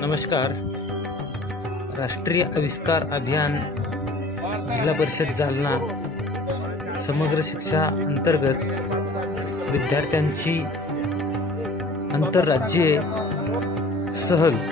नमस्कार। राष्ट्रीय आविष्कार अभियान जिल्हा परिषद जालना समग्र शिक्षा अंतर्गत विद्यार्थ्यांची आंतरराज्यीय सहल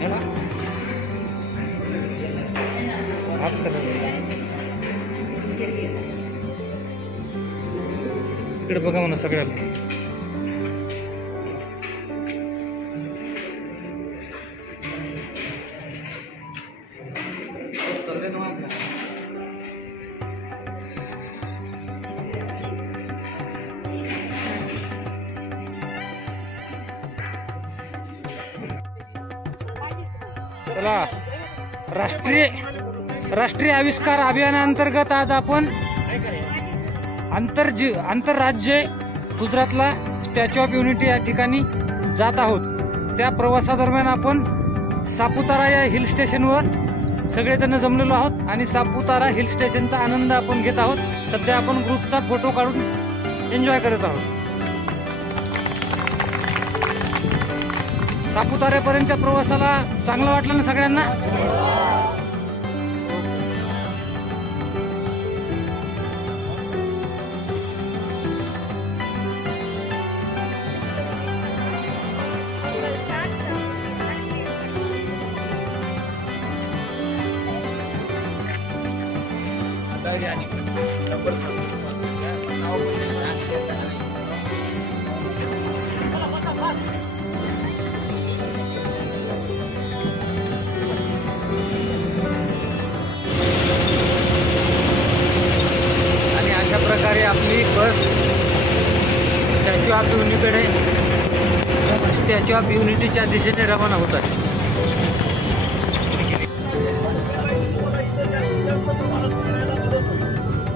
है ना इकडे बघा म्हणा सगळ्याला। चला, राष्ट्रीय आविष्कार अभियानांतर्गत आज आपण आंतरराज्य गुजरातला स्टॅच्यू ऑफ युनिटी या ठिकाणी जात आहोत। त्या प्रवासादरम्यान आपण सापुतारा या हिल स्टेशनवर सगळेजण जमलेलो आहोत आणि सापुतारा हिल स्टेशनचा आनंद आपण घेत आहोत। सध्या आपण ग्रुपचा फोटो काढून एन्जॉय करत आहोत। सापुताऱ्यापर्यंतच्या प्रवासाला चांगलं वाटलं ना सगळ्यांना? अशा प्रकारे आपली बस स्टॅच्यू ऑफ युनिटीच्या दिशेने रवाना होत आहे।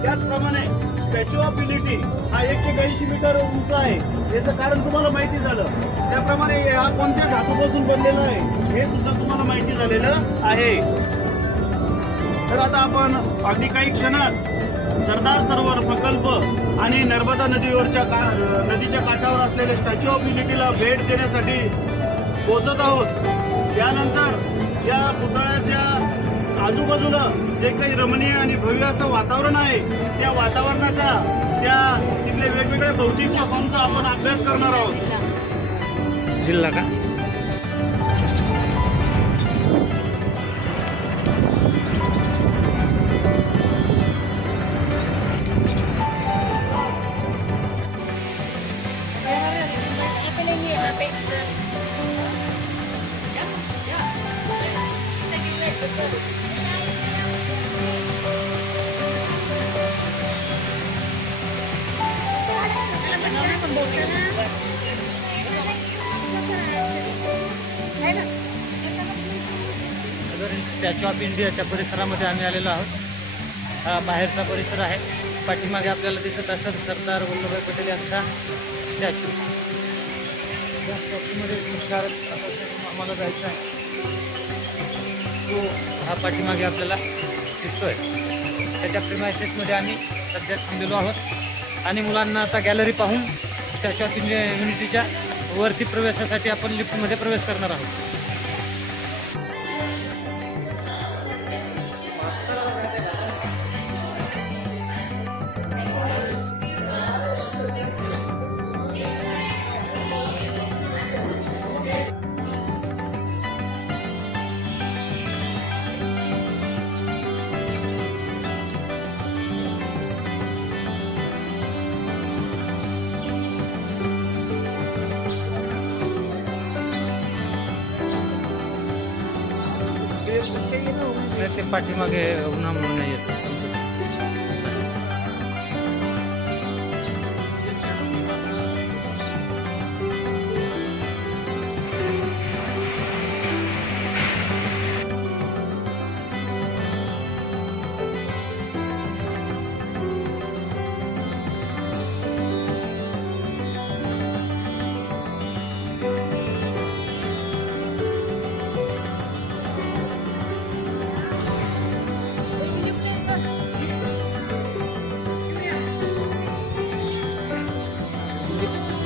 त्याचप्रमाणे स्टॅच्यू ऑफ युनिटी हा 182 मीटर उंच आहे। याचं कारण तुम्हाला माहिती झालं। त्याप्रमाणे हा कोणत्या धातूपासून बनलेला आहे हे सुद्धा तुम्हाला माहिती झालेलं आहे। तर आता आपण अगदी काही क्षणात सरदार सरोवर प्रकल्प आणि नर्मदा नदीच्या काठावर असलेल्या स्टॅच्यू ऑफ युनिटीला भेट देण्यासाठी पोहोचत आहोत। त्यानंतर या पुतळ्याच्या आजूबाजूला जे काही रमणीय आणि भव्य असं वातावरण आहे त्या वातावरणाचा तिथले वेगवेगळ्या भौतिक वस्तूंचा आपण अभ्यास करणार आहोत। जिल्हा का? स्टॅच्यू ऑफ इंडियाच्या परिसरामध्ये आम्ही आलेलो आहोत. हा बाहेरचा परिसर आहे. पाठीमागे आपल्याला दिसत असेल सरदार वल्लभभाई पटेल यांचा स्टॅच्यू. त्या स्टॅच्यूमध्ये आम्हाला जायचं आहे. तो हा पाठीमागे आपल्याला दिसतोय. त्याच्या प्रिमायसेसमध्ये आम्ही सध्या थांबलेलो आहोत आणि मुलांना आता गॅलरी पाहून स्टॅच्यू ऑफ युनिटीच्या वरती प्रवेशासाठी आपण लिफ्टमध्ये प्रवेश करणार आहोत. ते पाठीमागे उन्हा म्हणून नाही येत.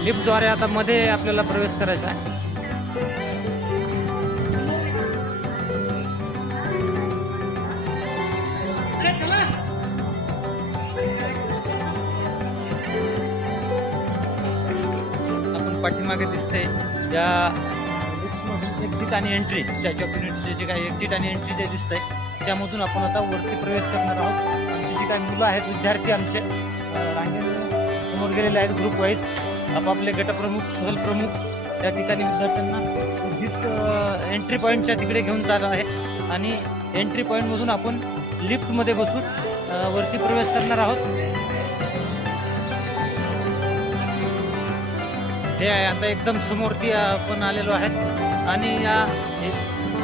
लिफ्टद्वारे आता मध्ये आपल्याला प्रवेश करायचा आहे. आपण पाठीमागे दिसते या एक्झिट आणि एंट्री स्टॅच्यू ऑफ युनिटीचे जे काही एक्झिट आणि एंट्री जे दिसतंय त्यामधून आपण आता वरती प्रवेश करणार आहोत. आमची जी काही मुलं आहेत विद्यार्थी आमचे रांगेने समोर गेलेले आहेत ग्रुप वाईज. आपापले गटप्रमुख सहलप्रमुख त्या ठिकाणी विद्यार्थ्यांना एक्झिट एंट्री पॉईंटच्या तिकडे घेऊन चालू आहे आणि एंट्री पॉईंटमधून आपण लिफ्टमध्ये बसून वरती प्रवेश करणार आहोत. हे आहे आता एकदम समोरती आपण आलेलो आहेत आणि या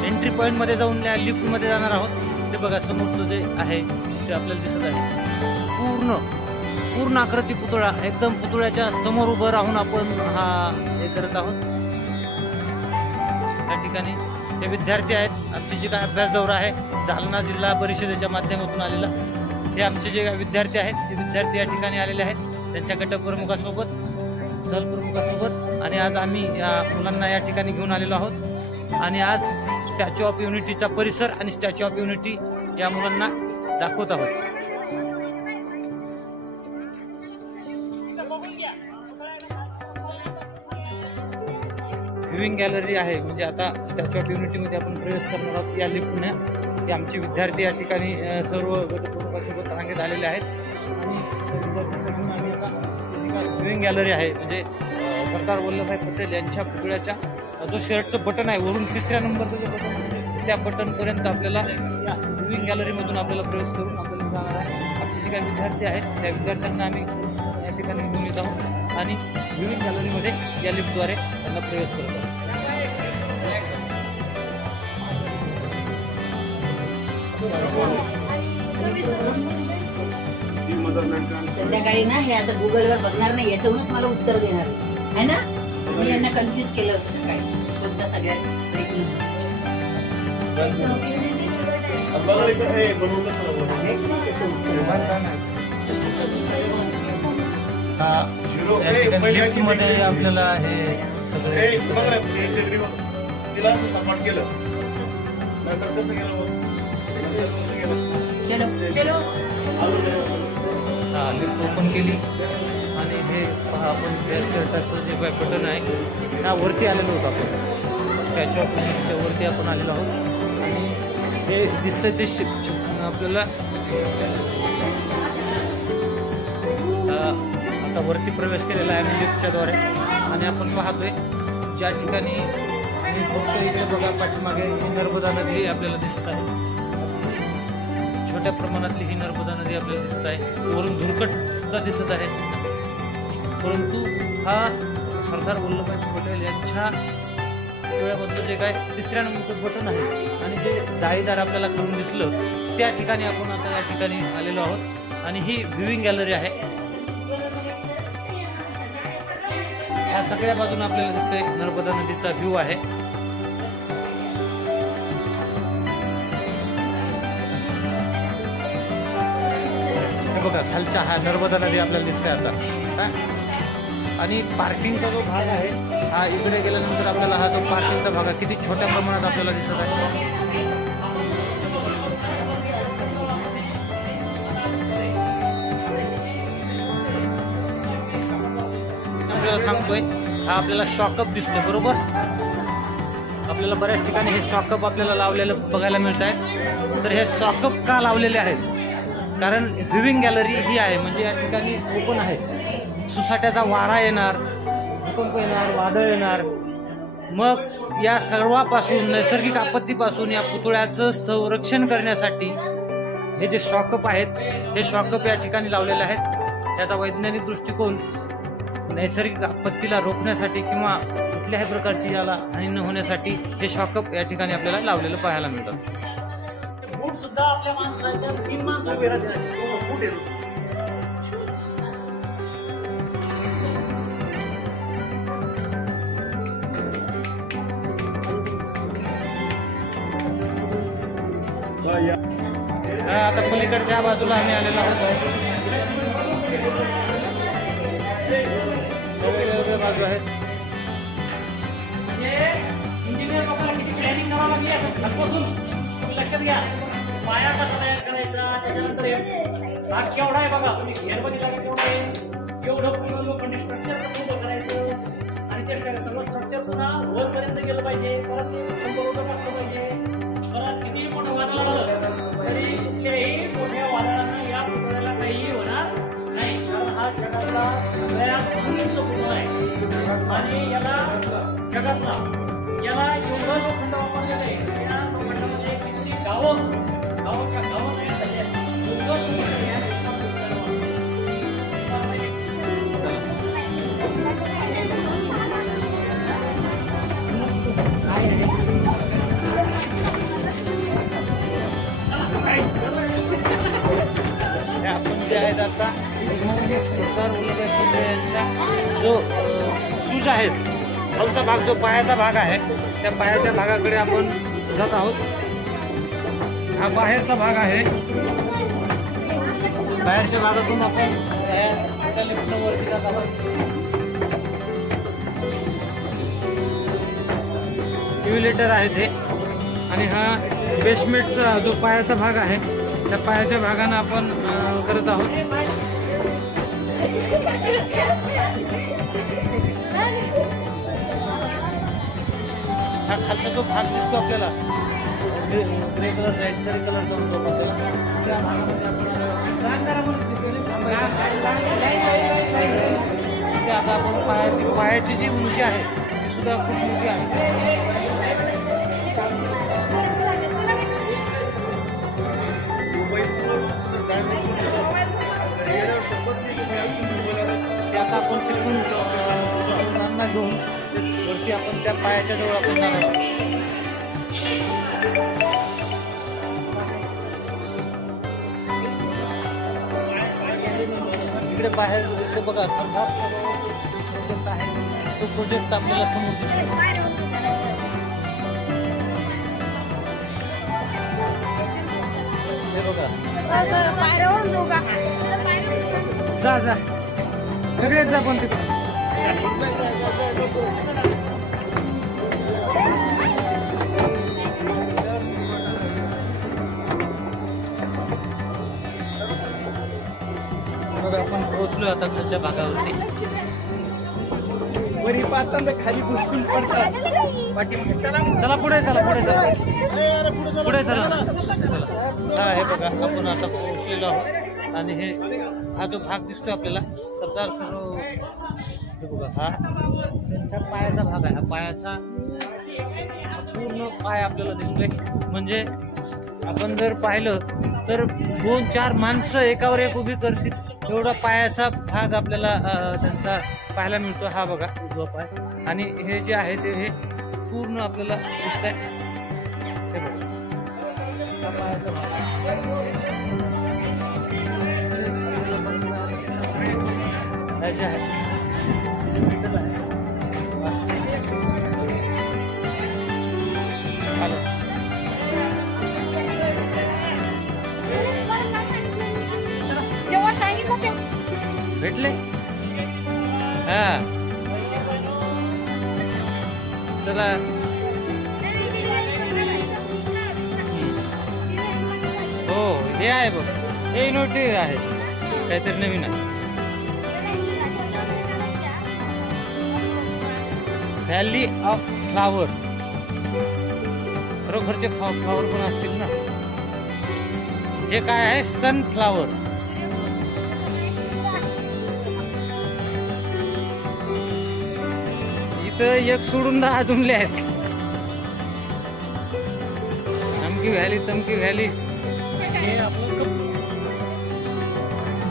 एंट्री पॉईंटमध्ये जाऊन या लिफ्टमध्ये जाणार आहोत. ते बघा समोरचं जे आहे ते आपल्याला दिसत आहे. पूर्ण आकृती पुतळा, एकदम पुतळ्याच्या समोर उभं राहून आपण हा हे करत आहोत. या ठिकाणी हे विद्यार्थी आहेत. आमची जी काय अभ्यास दौरा आहे जालना जिल्हा परिषदेच्या माध्यमातून आलेला, हे आमचे जे विद्यार्थी आहेत ते विद्यार्थी या ठिकाणी आलेले आहेत त्यांच्या गटप्रमुखासोबत सहलप्रमुखासोबत. आणि आज आम्ही या मुलांना या ठिकाणी घेऊन आलेलो आहोत आणि आज स्टॅच्यू ऑफ युनिटीचा परिसर आणि स्टॅच्यू ऑफ युनिटी या मुलांना दाखवत आहोत. व्ह्यूइंग गॅलरी आहे, म्हणजे आता स्टॅच्यू ऑफ युनिटीमध्ये आपण प्रवेश करणार आहोत या लिफ्टने. हे आमचे विद्यार्थी या ठिकाणी सर्व गटप्रमुखासोबत रांगेत आलेले आहेत आणि विद्यार्थ्यांकडून आम्ही आता व्ह्यूइंग गॅलरी आहे, म्हणजे सरदार वल्लभभाई पटेल यांच्या पुतळ्याच्या जो शर्टचं बटन आहे वरून 3ऱ्या नंबरचं जे बटन आहे त्या बटनपर्यंत आपल्याला या व्ह्यूइंग गॅलरीमधून आपल्याला प्रवेश करून आपल्याला जाणार आहे. आमचे जे काही विद्यार्थी आहेत त्या विद्यार्थ्यांना आम्ही या ठिकाणी घेऊन येत आहोत आणि व्ह्यूइंग गॅलरीमध्ये या लिफ्टद्वारे त्यांना प्रवेश करत आहोत. संध्याकाळी ना हे आता गुगलवर बघणार नाही, याच्यावरूनच मला उत्तर देणार आहे ना. मी यांना कन्फ्युज केलं होतं सकाळी कोणता सगळ्यात मध्ये आपल्याला हे सगळे तिला असं सपोर्ट केलं नंतर कसं गेलं चलो चलो लिफ्ट ओपन केली आणि हे हे पहा आपण टाकतो जे काय बटन आहे त्या वरती आलेलो होतो आपण स्टॅच्यू ऑफ युनिटीच्या वरती आपण आलेलो आहोत आणि हे दिसतं ते आपल्याला आता वरती प्रवेश केलेला आहे लिफ्टच्या द्वारे आणि आपण पाहतोय ज्या ठिकाणी आणि फक्त इकडे बघा पाठीमागे ही नर्मदा नदी आपल्याला दिसत आहे. छोट्या प्रमाणातली ही नर्मदा नदी आपल्याला दिसत आहे. वरून धुरकट सुद्धा दिसत आहे. परंतु हा सरदार वल्लभभाई पटेल यांच्या डोळ्याबद्दल जे काय 3ऱ्या नंबरचं बटन आहे आणि जे जाळीदार आपल्याला करून दिसलं त्या ठिकाणी आपण आता या ठिकाणी आलेलो आहोत आणि ही व्ह्यूइंग गॅलरी आहे. ह्या सगळ्या बाजूने आपल्याला दिसतंय नर्मदा नदीचा व्ह्यू आहे. हे बघा खालचा हा नर्मदा नदी आपल्याला दिसते आता. आणि पार्किंगचा जो भाग आहे हा इकडे गेल्यानंतर आपल्याला हा जो पार्किंगचा भाग आहे किती छोट्या प्रमाणात आपल्याला दिसत आहे. आपल्याला सांगतोय हा आपल्याला शॉकअप दिसतोय बरोबर. आपल्याला बऱ्याच ठिकाणी हे शॉकअप आपल्याला लावलेलं बघायला मिळत आहे. तर हे शॉकअप का लावलेले आहेत कारण व्ह्यूइंग गॅलरी ही आहे म्हणजे या ठिकाणी ओपन आहे. सुसाट्याचा वारा येणार, भूकंप येणार, वादळ येणार, मग या सर्वापासून नैसर्गिक आपत्तीपासून या पुतळ्याचं संरक्षण करण्यासाठी हे जे शॉकअप आहेत हे शॉकअप या ठिकाणी लावलेले आहेत. त्याचा वैज्ञानिक दृष्टिकोन नैसर्गिक आपत्तीला रोखण्यासाठी किंवा कुठल्याही प्रकारची याला हानी न होण्यासाठी हे शॉकअप या ठिकाणी आपल्याला लावलेलं पाहायला मिळतात. बूट सुद्धा आपल्या माणसाच्या 3 माणसं उभे राहते बूट येतो. आता पलीकडच्या बाजूला आम्ही आलेलो आहोत. वेगवेगळ्या बाजू आहेत. इंजिनियर लोकांना किती प्लॅनिंग करावं लागली असं खालपासून तुम्ही लक्षात घ्या. पाया कसा तयार करायचा त्याच्यानंतर भाग केवढा आहे बघा तुम्ही घेरमध्ये जागा केवढा आहे एवढं पूर्ण लोखंडी स्ट्रक्चर कसं उभं करायचं आणि ते सगळं स्ट्रक्चर पुन्हा वरपर्यंत गेलं पाहिजे. परत ते संपर्क असलं पाहिजे. परत कितीही मोठं वादळ आलं तरी कुठल्याही मोठ्या वादळानं या पुतळ्याला काहीही होणार नाही कारण हा जगातला सगळ्यात उंच पुतळा आहे आणि याला जगातला याला एवढं लोखंड वापरलेलं आहे. या लोखंडामध्ये किती गावाच्या गावं तयार झाली आहेत. आपण जे आहेत आता सरदार वल्लभभाई पटेल यांच्या जो शूज आहेत खालचा भाग जो पायाचा भाग आहे त्या पायाच्या भागाकडे आपण जात आहोत. हा बाहेरचा भाग आहे. बाहेरच्या भागातून आपण छोट्या लिफ्टनं वरती जात आहोत. एलिव्हेटर आहे ते आणि हा बेसमेंटचा जो पायाचा भाग आहे त्या पायाच्या भागानं आपण करत आहोत. हा खालचा जो भाग दिसतो आपल्याला ग्रे कलर रेड कलरचा म्हणतो आपल्याला त्या भागामध्ये आता आपण पायाची जी उंची आहे ती सुद्धा खूप मोठी आहे. आता आपण तिकडून घेऊन वरती आपण त्या पायाच्या जवळ आपण जाणार आहोत. इकडे बाहेर इथे बघा सरदार प्रोजेक्ट आहे तो प्रोजेक्ट आपल्याला समोर दिसतो. हे बघा जा जा सगळेच जा पण तिथे आपण पोहोचलो आता खालच्या भागावरती. वरी पाहता खाली घुसकून पडतात पाठीमागे. चला पुढे चला पुढे चला. हा हे बघा आपण आता पोहोचलेलो आहोत आणि हे हा जो भाग दिसतोय आपल्याला सरदार सरोवर, हे बघा हा त्यांच्या पायाचा भाग आहे. हा पायाचा पूर्ण पाय आपल्याला दिसले. म्हणजे आपण जर पाहिलं तर 2-4 माणसं एकावर एक उभी करतील एवढा पायाचा भाग आपल्याला त्यांचा पाहायला मिळतो. हा बघा उजवा पाय आणि हे जे आहे ते हे पूर्ण आपल्याला दिसत आहे. हे बघा हा पायाचा भाग जे आहे भेटले. हा चला हो हे आहे बघ, हे इनोव्हेटिव्ह आहे, काहीतरी नवीन आहे. व्हॅली ऑफ फ्लावर, खरोखरचे फ्लावर पण असतील ना. हे काय आहे? सनफ्लावर. इथं एक सोडून 10 जुमले आहेत. अमकी व्हॅली तमकी व्हॅली. हे आपलं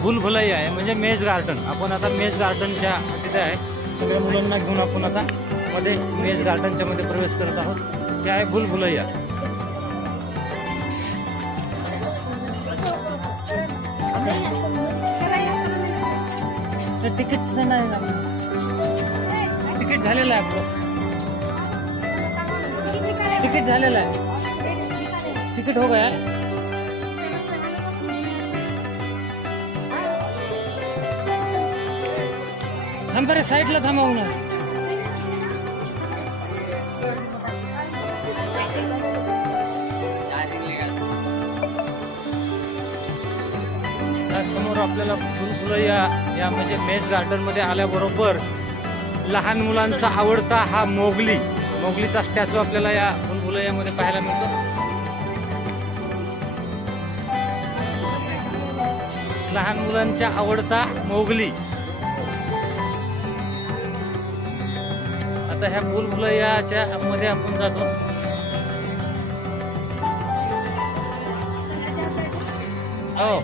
भुलभुलैया आहे, म्हणजे मेज गार्डन. आपण आता मेज गार्डनच्या तिथे आहे. सगळ्या मुलांना घेऊन आपण आता मध्ये मेज गार्डनच्या मध्ये प्रवेश करत आहोत. हे आहे भुलभुलैया. तिकीट नाही, तिकीट झालेलं आहे आपलं. तिकीट झालेलं आहे. तिकीट हो गया. थांब बरे, साईडला थांबवू ना. समोर आपल्याला भुलभुलैया या म्हणजे मेज गार्डन मध्ये आल्याबरोबर लहान मुलांचा आवडता हा मोगलीचा स्टॅच्यू आपल्याला या भुलभुलैयामध्ये पाहायला मिळतो. लहान मुलांचा आवडता मोगली. आता ह्या भुलभुलैयाच्या मध्ये आपण जातो. हो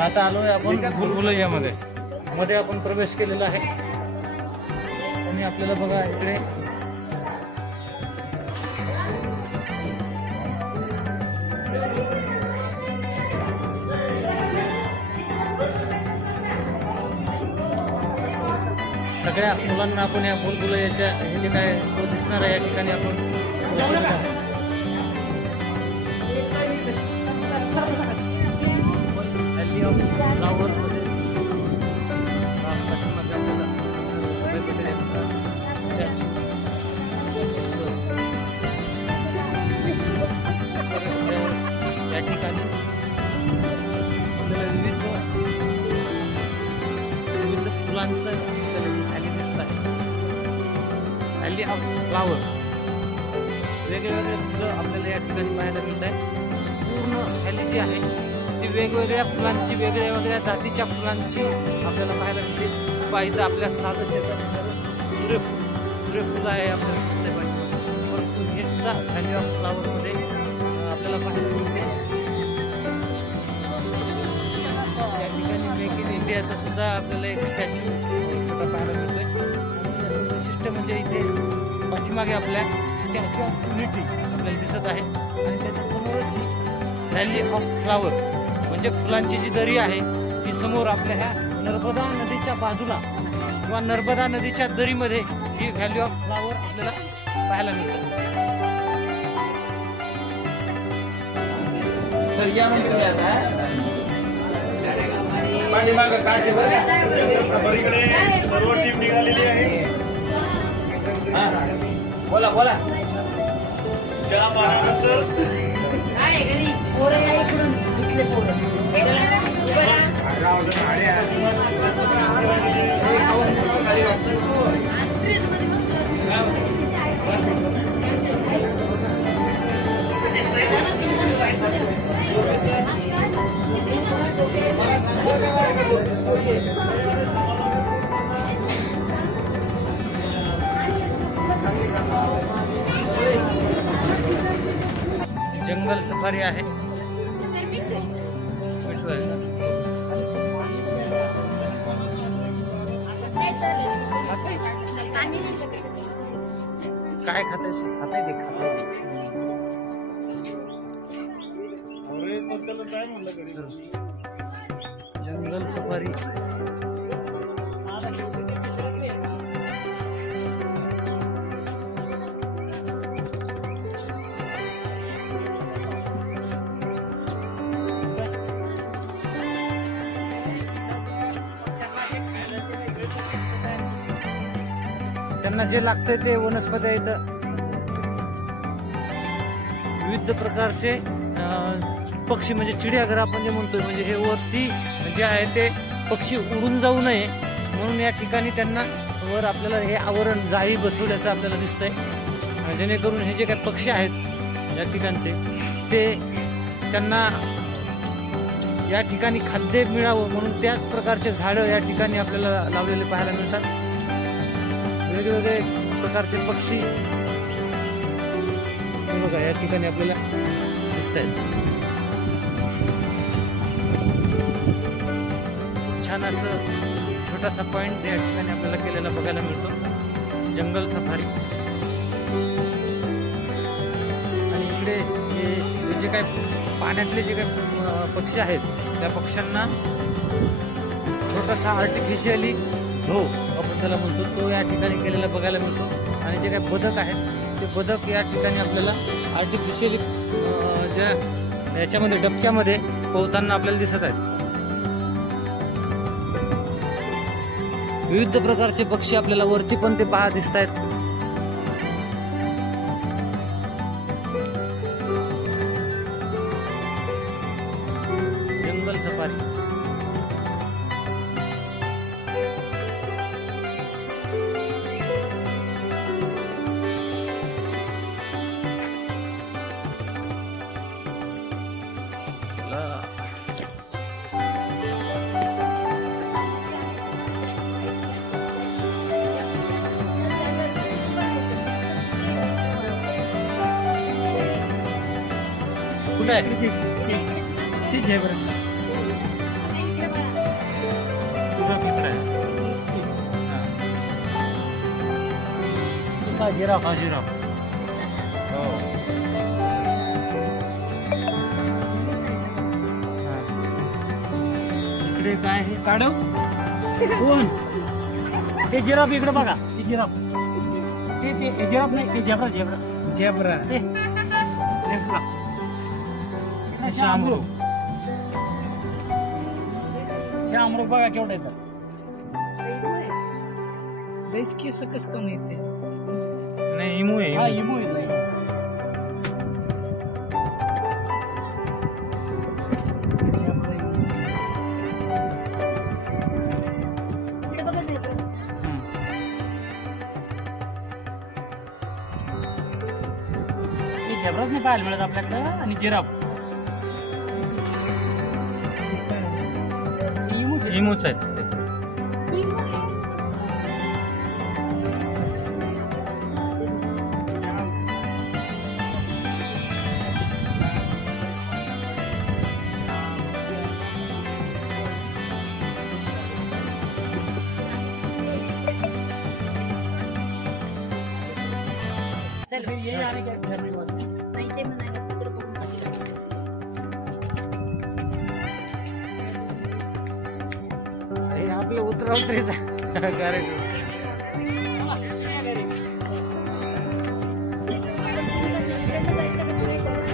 आता आलोय आपण भुलभुलैयामध्ये. मध्ये आपण प्रवेश केलेला आहे आणि आपल्याला बघा इकडे सगळ्या मुलांना आपण या भुलभुलैयाच्या हे जे काय शो दिसणार आहे या ठिकाणी आपण फ्लावर या ठिकाणी विविध फुलांचं व्हॅली दिसत आहे. Valley of flower. वेगवेगळे फुलं आपल्याला या ठिकाणी पाहायला मिळत आहे. पूर्ण व्हॅली जी आहे ती वेगवेगळ्या फुलांची, वेगवेगळ्या जातीच्या फुलांची आपल्याला पाहायला मिळते. पाहिजे आपल्या साधं शेतात सूर्यफूल आहे आपल्याला दिसते पाहिजे, परंतु हे सुद्धा व्हॅली ऑफ फ्लावरमध्ये आपल्याला पाहायला मिळते. या ठिकाणी मेक इन इंडियाचा सुद्धा आपल्याला एक स्टॅच्यू छोटा पाहायला मिळतोय. वैशिष्ट्य म्हणजे इथे पाठीमागे आपल्या स्टॅच्यू ऑफ युनिटी आपल्याला दिसत आहे आणि त्याच्यासमोरच ही व्हॅली ऑफ फ्लावर म्हणजे फुलांची जी दरी आहे ती समोर आपल्या ह्या नर्मदा नदीच्या बाजूला किंवा नर्मदा नदीच्या दरीमध्ये ही व्हॅल्यू ऑफ फ्लावर आपल्याला पाहायला मिळतं. सफारीकडे सर्व टीम निघालेली आहे. बोला बोला. चहा पाण्यानंतर काय घरी पोरं या इकडून इथले पोरं जंगल सफारी आहे. काय खाते खाताय ते खाताय. काय म्हणलं घरी जंगल सफारी त्यांना जे लागतंय ते वनस्पती इथं विविध प्रकारचे पक्षी म्हणजे चिडियाघर आपण जे म्हणतोय, म्हणजे हे वरती जे आहे ते पक्षी उडून जाऊ नये म्हणून या ठिकाणी त्यांना वर आपल्याला हे आवरण जाळी बसवल्याचं आपल्याला दिसतंय, जेणेकरून हे जे काही पक्षी आहेत या ठिकाणचे ते त्यांना या ठिकाणी खाद्य मिळावं म्हणून त्याच प्रकारचे झाडं या ठिकाणी आपल्याला लावलेले पाहायला मिळतात. वेगवेगळे प्रकारचे पक्षी बघा या ठिकाणी आपल्याला दिसत आहेत. छान असं छोटासा पॉइंट या ठिकाणी आपल्याला केलेला बघायला मिळतो, जंगल सफारी. आणि इकडे हे जे काही पाण्यातले जे काही पक्षी आहेत त्या पक्ष्यांना छोटासा आर्टिफिशियली हो आपण त्याला म्हणतो तो या ठिकाणी केलेला बघायला मिळतो. आणि जे काही बदक आहेत ते बदक या ठिकाणी आपल्याला आर्टिफिशियली ज्या याच्यामध्ये डबक्यामध्ये पोहताना आपल्याला दिसत आहेत. विविध प्रकारचे पक्षी आपल्याला वरती पण ते पहा दिसत आहेत. जंगल सफारी कुठे आहे ती झेब्रा तुझा मित्र आहे. हा जिराफ हा जिराफ हो. इकडे काय हे काढव कोण ते जिराफ इकडे बघा. ती जिराफ ते जिराफ नाही ते झेब्रा झेब्रा झेब्रा शामरूख शामरूख बघा केवढं येतं. लईच केस कस कमी येते. नाही इमू आहे हा इमू. इमू येत झेब्राच नाही पाहायला मिळत आपल्याकडं. आणि जिराफ इमूच आहेत. चल ये आणि काय झेब्रा वाजते. नाही ते म्हणाले तिकडे बघून हे आपलं उतरावतरीचा कार्यक्रम.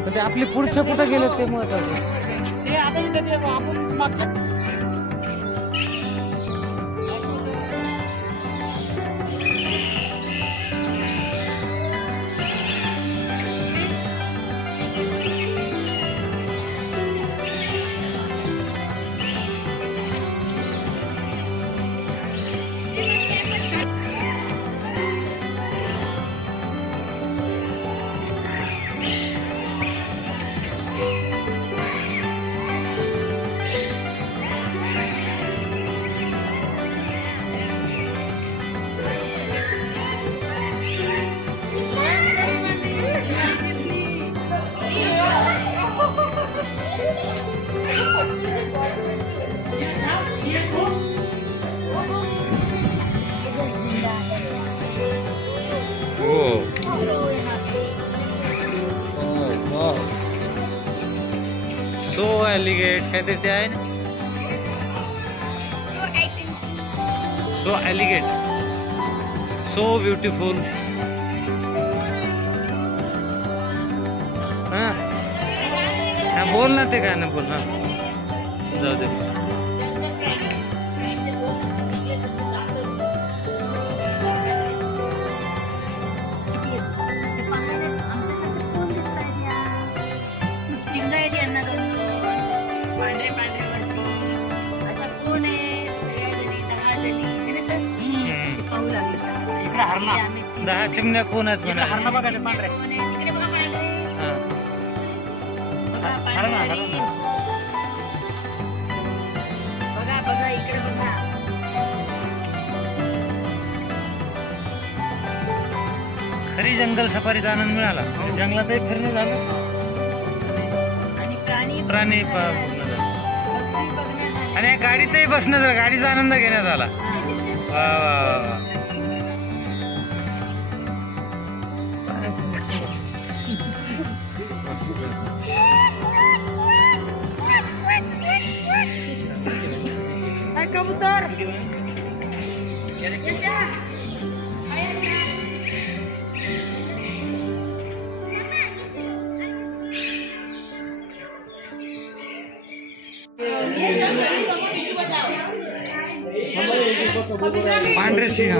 पण ते आपली पुढचे कुठं गेले ते महत्वाचं. ते आता इथे ते आपण मागच्या सो एलिगेट काहीतरी ते आहे ना. So elegant, so beautiful. हा बोल ना, ते काय ना बोल ना, जाऊ दे. इकडे हरणा 10 चिमण्या कोण आहेत म्हणा. हरणा बघायला पांढरे हरणा हरणा बघा बघा इकडे बघा. खरी जंगल सफारीचा आनंद मिळाला. जंगलातही फिरणं झालं आणि प्राणी पूर्ण झालं आणि या गाडीतही बसणं झालं. गाडीचा आनंद घेण्यात आला. वा वा वा. कबूतर पांढरे सिंह.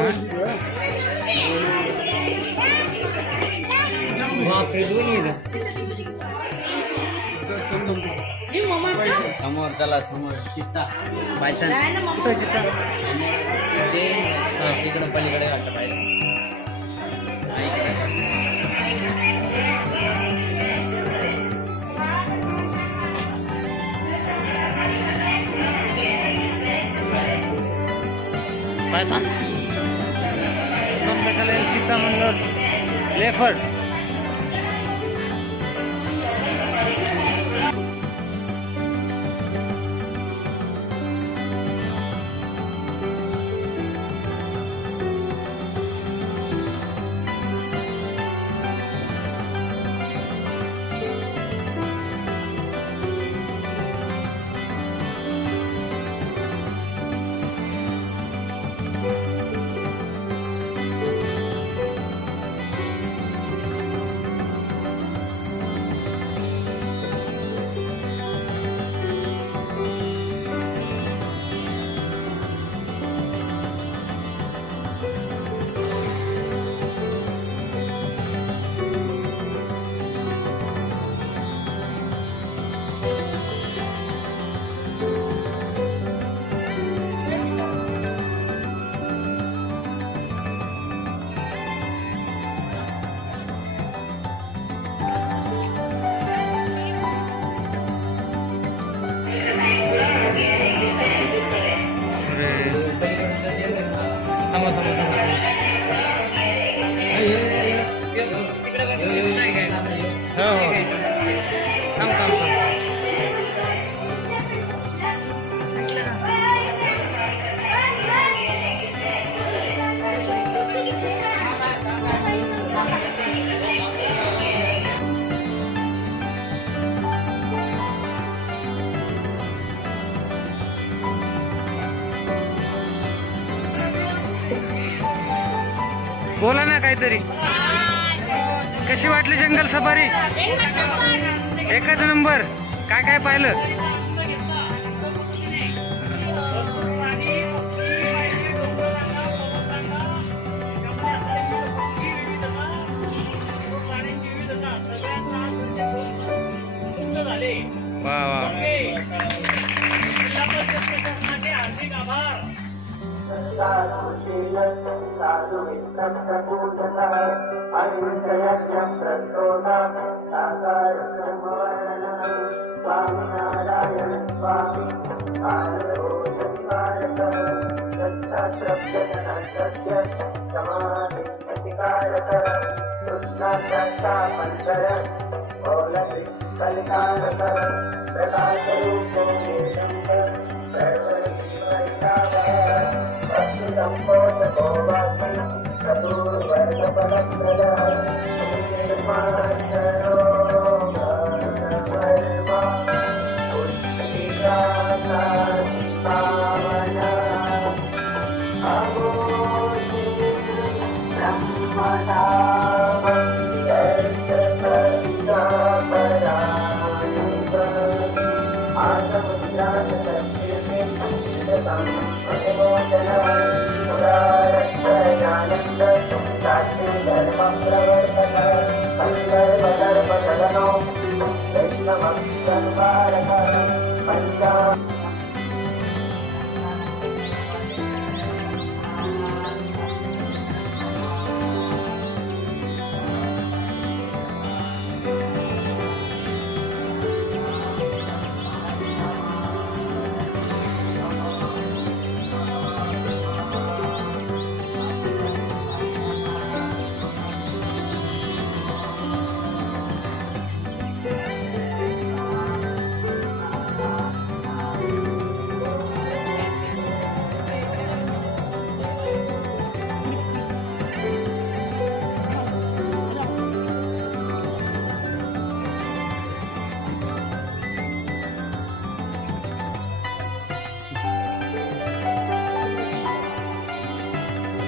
समोर चला, समोर चित्ता पायथन कुठं चित्ता? ते तिकडं पलीकडे वाटतं पायथन. पायथन कशाला चित्ता म्हणलं. लेफर्ड. बोला ना काहीतरी. कशी वाटली जंगल सफारी? एकच नंबर. काय काय पाहिलं? वा वा. हार्दिक आभार.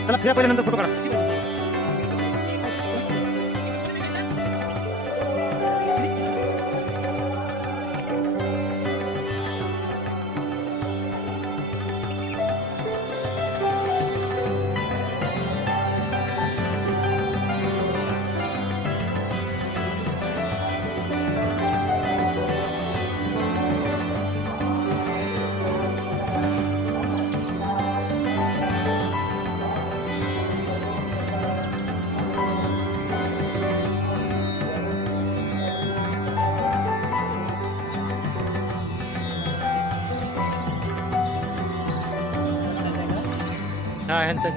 चला फिरा पहिले, नंतर फोटो काढा. हा ह्यांचं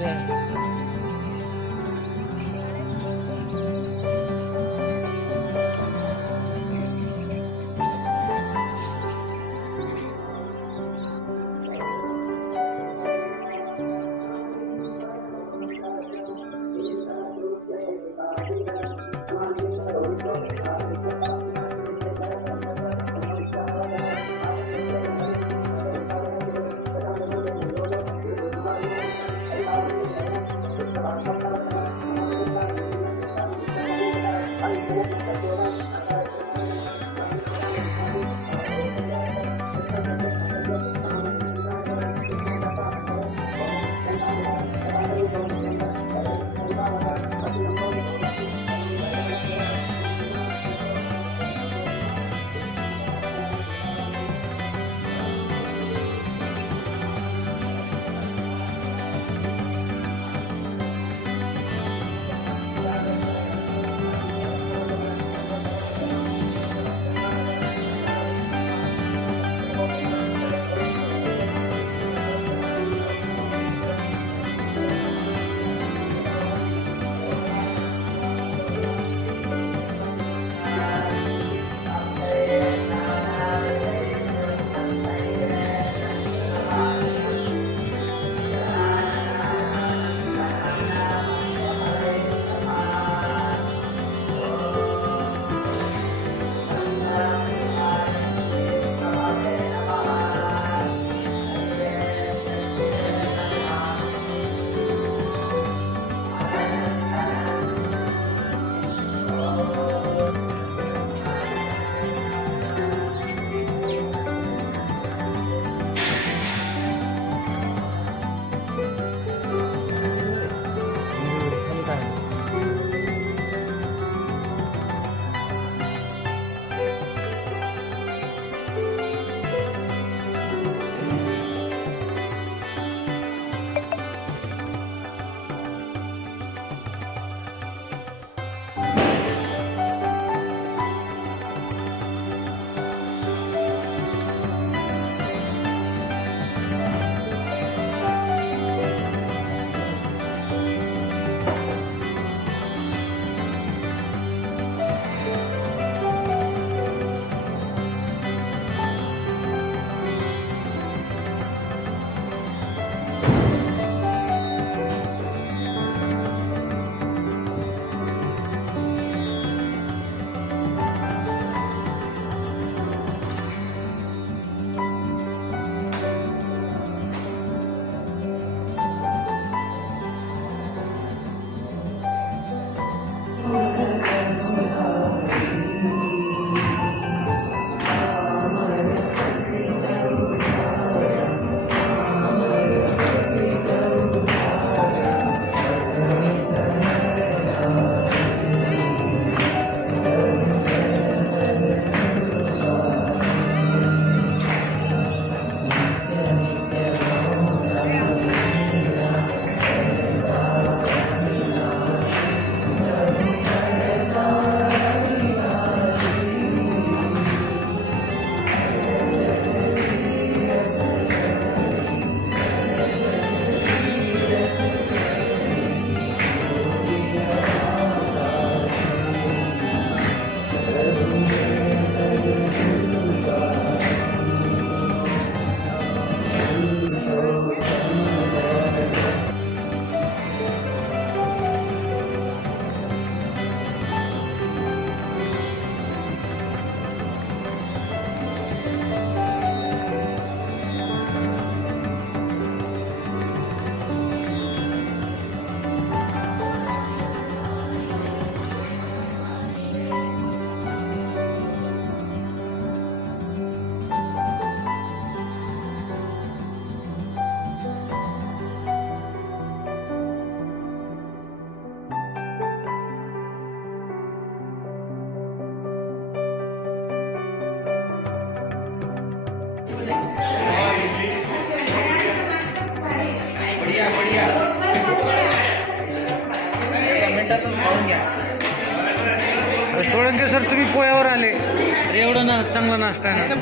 सोळंके सर तुम्ही पोह्यावर आले तर एवढं ना चांगला नाश्ता आहे ना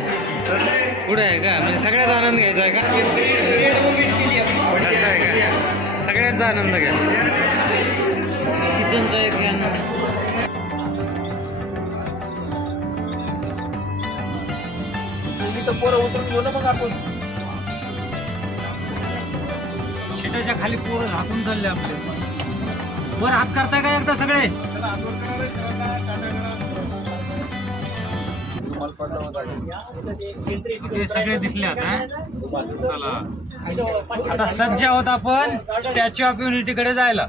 पुढे आहे का म्हणजे सगळ्याचा आनंद घ्यायचा आहे का असं आहे का सगळ्यांचा आनंद घ्या किचनचा एक घ्या ना पोरं उतरून घेऊ ना मग आपण शेताच्या खाली पोरं झाकून चालले आपले वर हात करताय का एकदा सगळे ते सगळे दिसले आता चला आता सज्ज आहोत आपण स्टॅच्यू ऑफ युनिटी कडे जायला